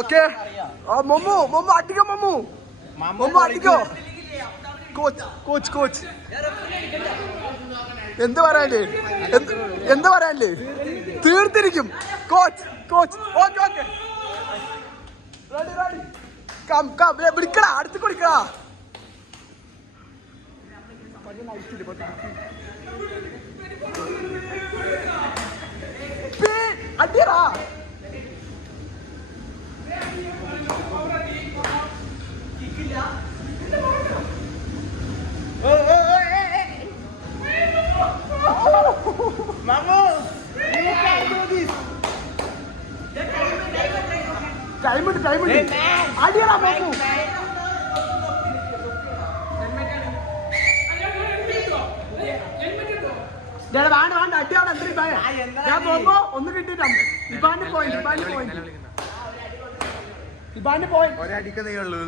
Okay Mammu അടിക്കോ മമ്മു അടിക്കോ coach എന്ത് പറയാല്ലേ തീർത്തിരിക്കും കോച്ച് ഓക്കെ വിളിക്കടാ അടുത്ത് കൊടുക്കടാ അടിയടാ ടൈമുണ്ട് അടിയടാ മമ്മു വേണ്ട അടിയാണ് ഞാൻ പോകുമ്പോ ഒന്ന് കിട്ടിട്ടാ ഇബാന്റെ പോയിന്റ് ഒരടിക്കതേ ഉള്ളൂ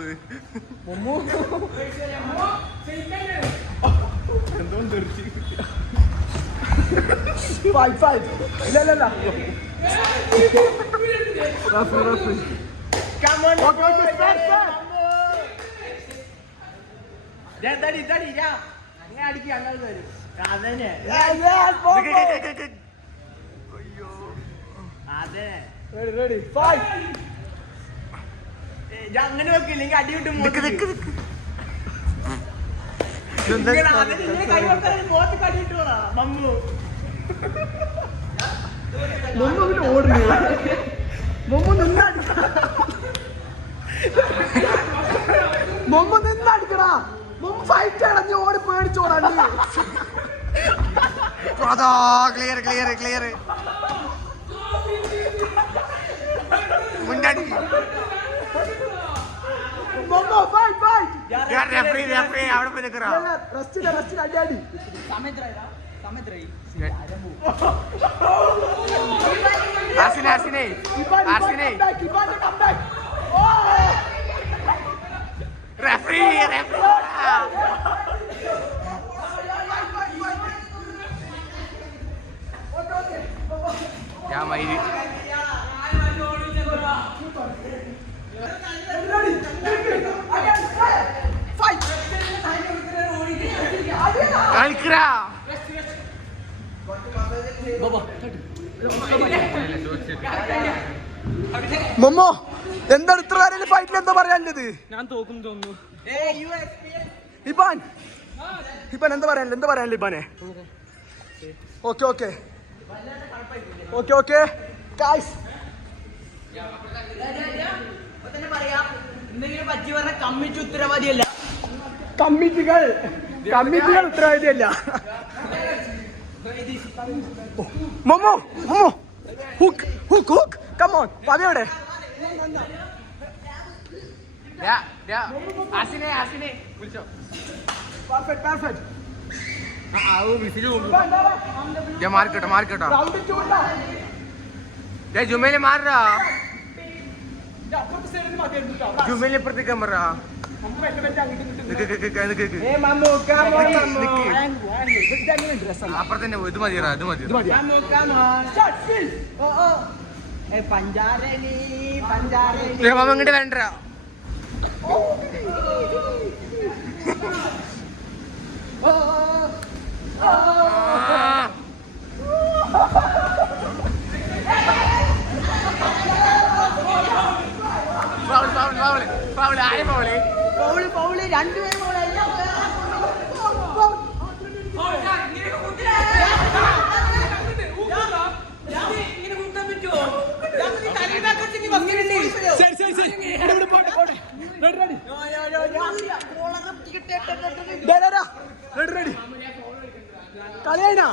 മമ്മു എന്തോ തീർച്ചയായും ഇല്ല അങ്ങനെ നോക്കില്ലെങ്കിൽ അടി കിട്ടും മമ്മു ഓടുന്നു മമ്മു നിന്നടിക്കടാ മമ്മു ഫൈറ്റ് അടഞ്ഞ് ഓടി പേടിച്ചോടാണ്ട് ക്ലിയർ മുന്നടി മമ്മു ഫൈറ്റ് റെഫറി അവിടെ പോയി നിൽക്കറാ റെസ്റ്റ് അടിയാടി ആർസിനെ റെഫറി ഞാൻ മൈരി കളിക്കറാ മമ്മോ എന്താണ് ഇത്ര നേരം ഫൈറ്റിൽ എന്താ പറയാനുള്ളത്? ഞാൻ തോക്കും തോന്നുന്നു. ഇബാൻ എന്താ പറയാനുള്ളത് ഇബാനെ? ഓക്കെ ഗൈസ് കമ്മിറ്റി ഉത്തരവാദിയല്ല. കമ്മിറ്റികൾ ഉത്തരവാദിയല്ല. മമ്മു ഹുക്ക് കം ഓൺ പതിയോടെ വിളിച്ചോ മാർക്കട്ടോ ജുമേലെ മാറാ ജുമേലെ ഇപ്പുറത്തേക്ക് മാറാ അപ്പുറത്തന്നെ ഇത് മതിയറാ ഇത് മതി മാമ ഇങ്ങോട്ട് വേണ്ട കളിയായിനാ